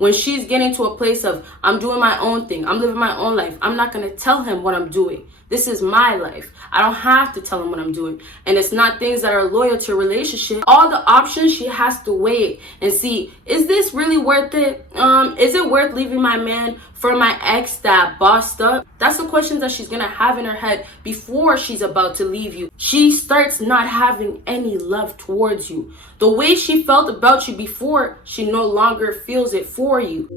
When she's getting to a place of, I'm doing my own thing, I'm living my own life, I'm not going to tell him what I'm doing. This is my life. I don't have to tell him what I'm doing. And it's not things that are loyal to a relationship. All the options, she has to weigh it and see, is this really worth it? Is it worth leaving my man for my ex that bossed up? That's the questions that she's going to have in her head before she's about to leave you. She starts not having any love towards you. The way she felt about you before, she no longer feels it for you.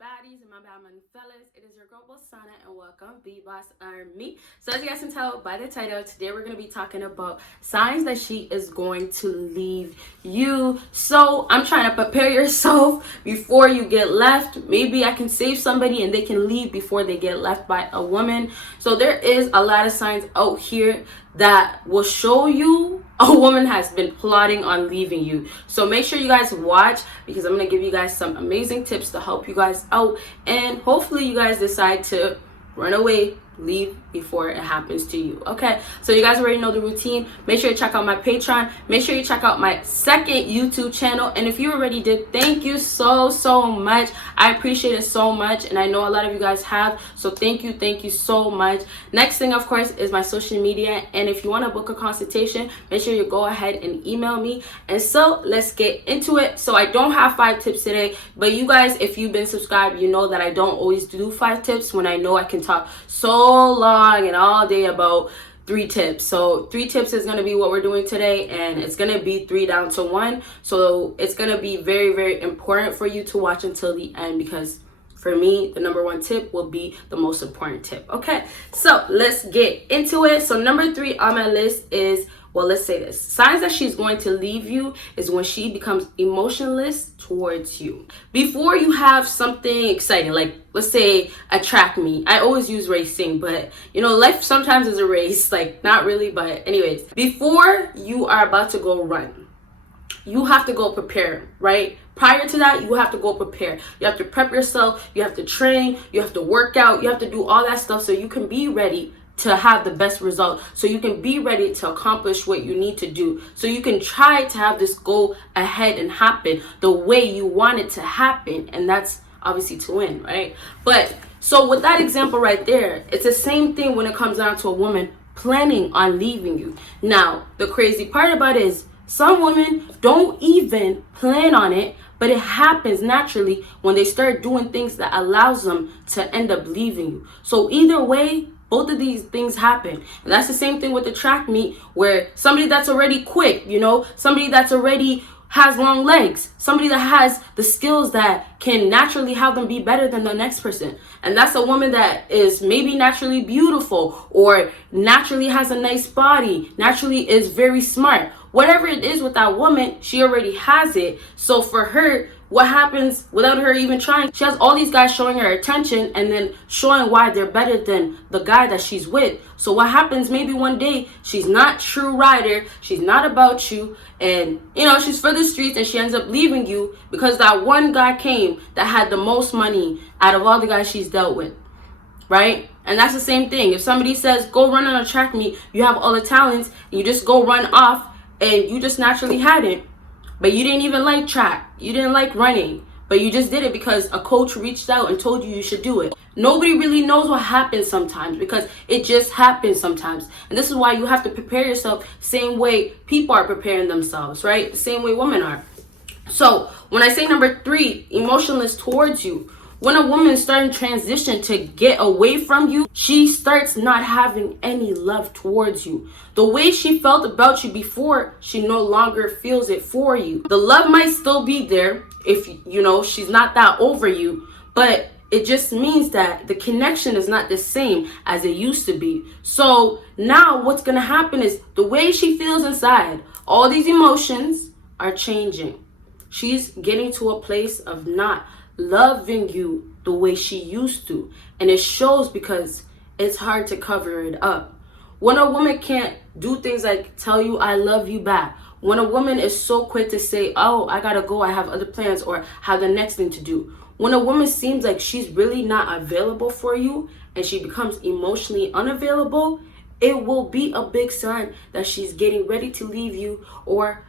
Baddies and my Batman fellas, it is your girl Bosana and welcome BBossArmy. So as you guys can tell by the title, today we're going to be talking about signs that she is going to leave you. So I'm trying to prepare yourself before you get left. Maybe I can save somebody and they can leave before they get left by a woman. So there is a lot of signs out here that will show you a woman has been plotting on leaving you. So make sure you guys watch, because I'm going to give you guys some amazing tips to help you guys out, and hopefully you guys decide to run away, leave before it happens to you. Okay, so you guys already know the routine. Make sure you check out my Patreon. Make sure you check out my second YouTube channel, and if you already did, thank you so much. I appreciate it so much, and I know a lot of you guys have, so thank you so much. Next thing, of course, is my social media, and if you want to book a consultation, make sure you go ahead and email me. And so let's get into it. So I don't have 5 tips today, but you guys, if you've been subscribed, you know that I don't always do 5 tips when I know I can talk so long and all day about 3 tips. So 3 tips is going to be what we're doing today, and it's going to be 3 down to 1. So it's going to be very important for you to watch until the end, because for me, the number 1 tip will be the most important tip. Okay, so let's get into it. So number 3 on my list is, well, let's say this. Signs that she's going to leave you is when she becomes emotionless towards you. Before you have something exciting, like let's say a track meet. I always use racing, but you know, life sometimes is a race. Like, not really, but anyways. Before you are about to go run, you have to go prepare, right? Prior to that, you have to go prepare. You have to prep yourself. You have to train. You have to work out. You have to do all that stuff so you can be ready to have the best result, so you can be ready to accomplish what you need to do, so you can try to have this go ahead and happen the way you want it to happen, and that's obviously to win, right? But so with that example right there, it's the same thing when it comes down to a woman planning on leaving you. Now, the crazy part about it is some women don't even plan on it, but it happens naturally when they start doing things that allows them to end up leaving you. So either way, both of these things happen. And that's the same thing with the track meet, where somebody that's already quick, you know, somebody that's already has long legs, somebody that has the skills that can naturally have them be better than the next person. And that's a woman that is maybe naturally beautiful, or naturally has a nice body, naturally is very smart. Whatever it is with that woman, she already has it. So for her, what happens without her even trying? She has all these guys showing her attention and then showing why they're better than the guy that she's with. So what happens, maybe one day she's not true rider, she's not about you, and you know, she's for the streets, and she ends up leaving you because that one guy came that had the most money out of all the guys she's dealt with, right? And that's the same thing. If somebody says, go run on a track meet, you have all the talents, and you just go run off, and you just naturally had it. But you didn't even like track. You didn't like running. But you just did it because a coach reached out and told you should do it. Nobody really knows what happens sometimes, because it just happens sometimes. And this is why you have to prepare yourself same way people are preparing themselves, right? The same way women are. So when I say number 3, emotionless towards you, when a woman is starting transition to get away from you, she starts not having any love towards you. The way she felt about you before, she no longer feels it for you. The love might still be there if, you know, she's not that over you, but it just means that the connection is not the same as it used to be. So now what's going to happen is the way she feels inside, all these emotions are changing. She's getting to a place of not loving you the way she used to, and it shows because it's hard to cover it up. When a woman can't do things like tell you I love you back, when a woman is so quick to say, oh, I gotta go, I have other plans, or have the next thing to do. When a woman seems like she's really not available for you and she becomes emotionally unavailable, it will be a big sign that she's getting ready to leave you, or,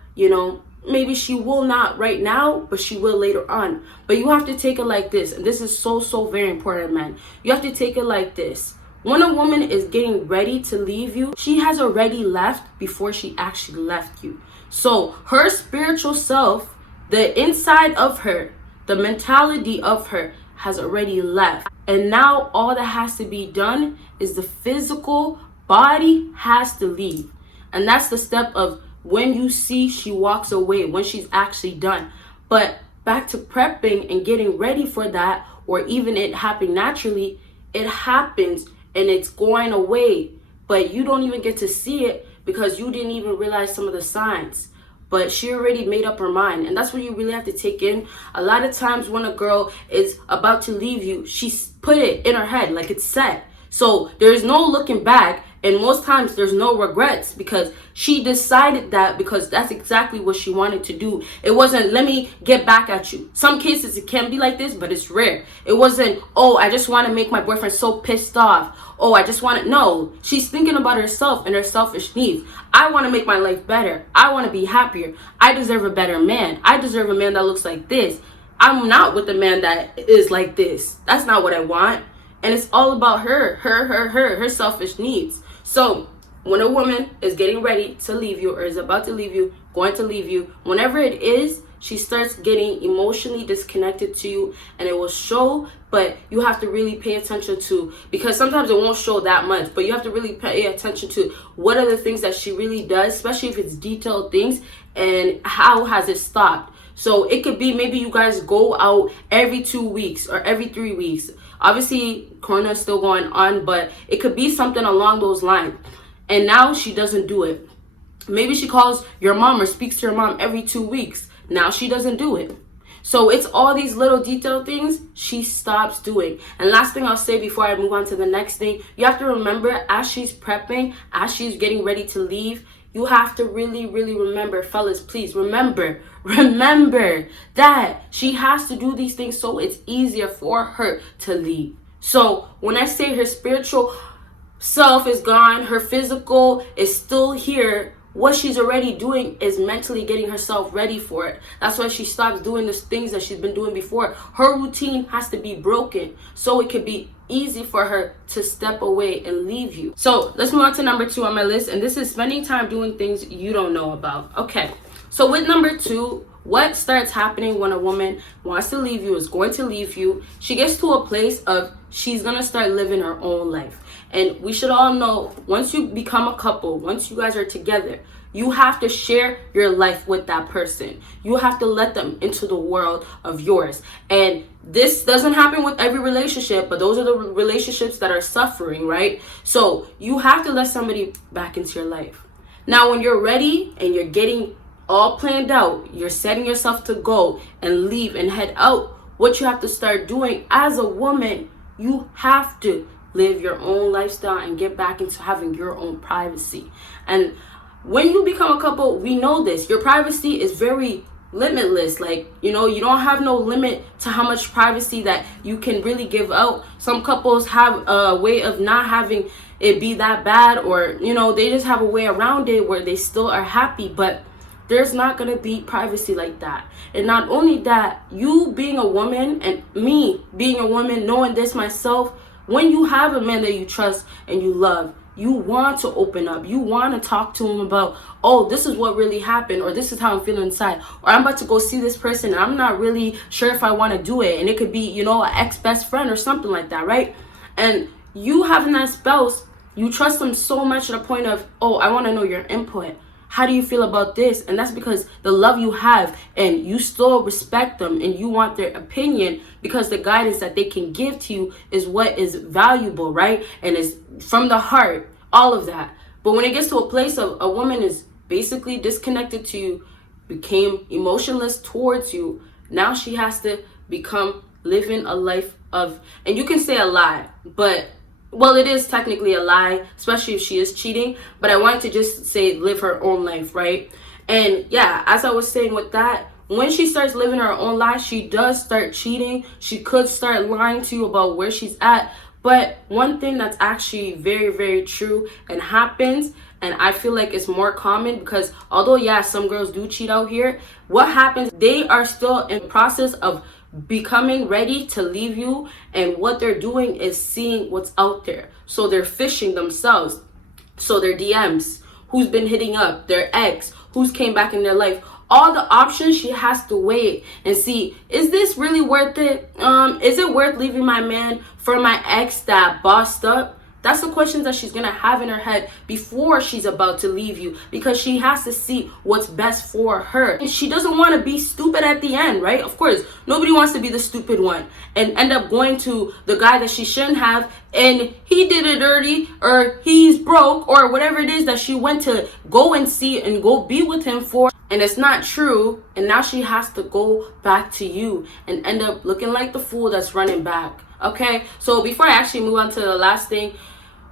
maybe she will not right now, but she will later on. But you have to take it like this, and this is so, so very important, man. You have to take it like this. When a woman is getting ready to leave you, she has already left before she actually left you. So her spiritual self, the inside of her, the mentality of her has already left. And now all that has to be done is the physical body has to leave. And that's the step of when you see she walks away, when she's actually done. But back to prepping and getting ready for that, or even it happening naturally, it happens and it's going away. But you don't even get to see it because you didn't even realize some of the signs. But she already made up her mind. And that's what you really have to take in. A lot of times when a girl is about to leave you, she's put it in her head like it's set. So there's no looking back. And most times there's no regrets because she decided that because that's exactly what she wanted to do. It wasn't, let me get back at you. Some cases it can be like this, but it's rare. It wasn't, oh, I just want to make my boyfriend so pissed off. Oh, I just want to, no. She's thinking about herself and her selfish needs. I want to make my life better. I want to be happier. I deserve a better man. I deserve a man that looks like this. I'm not with a man that is like this. That's not what I want. And it's all about her selfish needs. So when a woman is getting ready to leave you or is about to leave you, going to leave you, whenever it is, she starts getting emotionally disconnected to you, and it will show, but you have to really pay attention to, because sometimes it won't show that much, but you have to really pay attention to what are the things that she really does, especially if it's detailed things, and how has it stopped. So it could be maybe you guys go out every 2 weeks or every 3 weeks. Obviously, Corona is still going on, but it could be something along those lines. And now she doesn't do it. Maybe she calls your mom or speaks to your mom every 2 weeks. Now she doesn't do it. So it's all these little detailed things she stops doing. And last thing I'll say before I move on to the next thing, you have to remember as she's prepping, as she's getting ready to leave, you have to really, really remember, fellas, please remember that she has to do these things so it's easier for her to leave. So when I say her spiritual self is gone, her physical is still here, what she's already doing is mentally getting herself ready for it. That's why she stops doing the things that she's been doing before. Her routine has to be broken so it could be easy for her to step away and leave you. So let's move on to number 2 on my list, and this is spending time doing things you don't know about. Okay, so with number 2, what starts happening when a woman wants to leave you, is going to leave you, she gets to a place of she's gonna start living her own life. And we should all know, once you become a couple, once you guys are together, you have to share your life with that person. You have to let them into the world of yours. And this doesn't happen with every relationship, but those are the relationships that are suffering, right? So you have to let somebody back into your life. Now, when you're ready and you're getting all planned out, you're setting yourself to go and leave and head out, what you have to start doing as a woman, you have to live your own lifestyle and get back into having your own privacy. And when you become a couple, we know this, your privacy is very limitless. Like, you don't have no limit to how much privacy that you can really give out. Some couples have a way of not having it be that bad, or they just have a way around it where they still are happy, but there's not gonna be privacy like that. And not only that, you being a woman and me being a woman, knowing this myself, when you have a man that you trust and you love, you want to open up. You want to talk to him about, oh, this is what really happened, or this is how I'm feeling inside, or I'm about to go see this person and I'm not really sure if I want to do it. And it could be, an ex-best friend or something like that, right? And you having that spouse, you trust them so much to the point of, oh, I want to know your input. How do you feel about this? And that's because the love you have, and you still respect them and you want their opinion, because the guidance that they can give to you is what is valuable, right? And is from the heart, all of that. But when it gets to a place of a woman is basically disconnected to you, became emotionless towards you, now she has to become living a life of, and you can say a lie, but well, it is technically a lie, especially if she is cheating, but I want to just say live her own life, right? And yeah, as I was saying with that, when she starts living her own life, she does start cheating. She could start lying to you about where she's at. But one thing that's actually very, very true and happens, and I feel like it's more common, because although, yeah, some girls do cheat out here, what happens, they are still in the process of becoming ready to leave you, and what they're doing is seeing what's out there. So they're fishing themselves. So their DMs, who's been hitting up, their ex, who's came back in their life, all the options, she has to weigh and see, is this really worth it? Is it worth leaving my man for my ex that bossed up? That's the questions that she's gonna have in her head before she's about to leave you, because she has to see what's best for her. And she doesn't want to be stupid at the end, right? Of course, nobody wants to be the stupid one and end up going to the guy that she shouldn't have, and he did it dirty, or he's broke, or whatever it is that she went to go and see and go be with him for, and it's not true. And now she has to go back to you and end up looking like the fool that's running back. Okay, so before I actually move on to the last thing,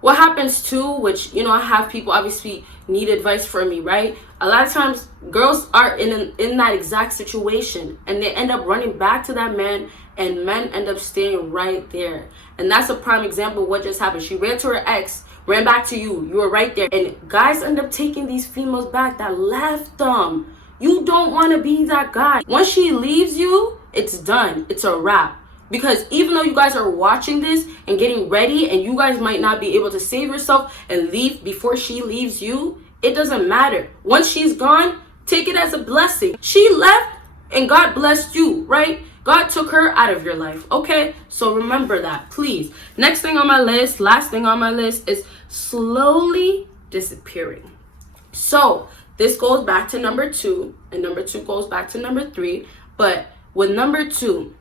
what happens too, which, you know, I have people obviously need advice from me, right? A lot of times girls are in that exact situation, and they end up running back to that man, and men end up staying right there. And that's a prime example of what just happened. She ran to her ex, ran back to you, you were right there, and guys end up taking these females back that left them. You don't want to be that guy. Once she leaves you, it's done, it's a wrap. Because even though you guys are watching this and getting ready, and you guys might not be able to save yourself and leave before she leaves you, it doesn't matter. Once she's gone, take it as a blessing. She left and God blessed you, right? God took her out of your life, okay? So remember that, please. Next thing on my list, last thing on my list, is slowly disappearing. So this goes back to number 2, and number 2 goes back to number 3. But with number 2,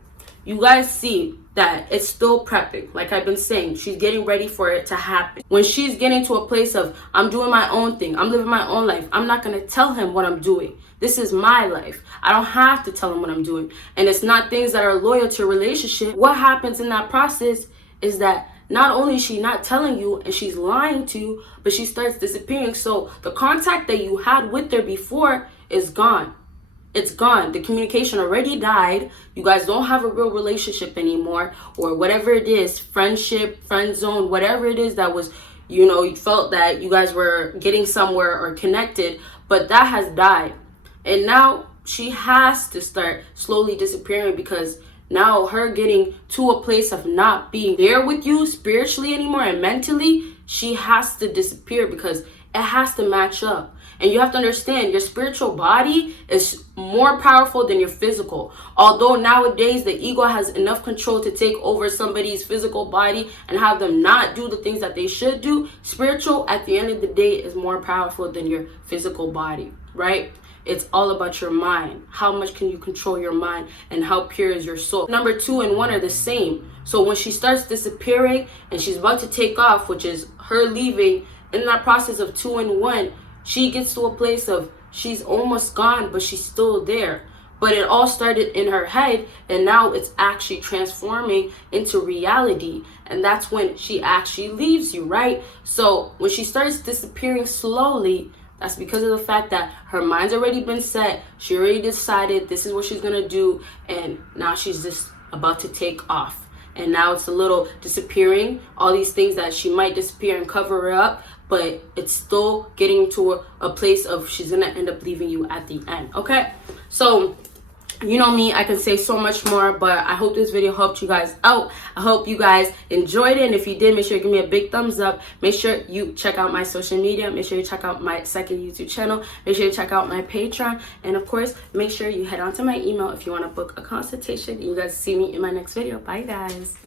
you guys see that it's still prepping. Like I've been saying, she's getting ready for it to happen. When she's getting to a place of, I'm doing my own thing, I'm living my own life, I'm not going to tell him what I'm doing. This is my life. I don't have to tell him what I'm doing. And it's not things that are loyal to a relationship. What happens in that process is that not only is she not telling you and she's lying to you, but she starts disappearing. So the contact that you had with her before is gone. It's gone. The communication already died. You guys don't have a real relationship anymore, or whatever it is, friendship, friend zone, whatever it is that was, you know, you felt that you guys were getting somewhere or connected, but that has died. And now she has to start slowly disappearing, because now her getting to a place of not being there with you spiritually anymore and mentally, she has to disappear, because it has to match up. And you have to understand, your spiritual body is more powerful than your physical. Although nowadays the ego has enough control to take over somebody's physical body and have them not do the things that they should do, spiritual at the end of the day is more powerful than your physical body, right? It's all about your mind. How much can you control your mind, and how pure is your soul? Number 2 and 1 are the same. So when she starts disappearing and she's about to take off, which is her leaving, in that process of 2 and 1, she gets to a place of she's almost gone, but she's still there. But it all started in her head, and now it's actually transforming into reality. And that's when she actually leaves you, right? So when she starts disappearing slowly, that's because of the fact that her mind's already been set. She already decided this is what she's gonna do, and now she's just about to take off. And now it's a little disappearing, all these things that she might disappear and cover her up, but it's still getting to a place of she's gonna end up leaving you at the end, okay? So you know me, I can say so much more, but I hope this video helped you guys out. I hope you guys enjoyed it, and if you did, make sure you give me a big thumbs up. Make sure you check out my social media. Make sure you check out my second YouTube channel. Make sure you check out my Patreon, and of course, make sure you head on to my email if you want to book a consultation. You guys see me in my next video. Bye, guys.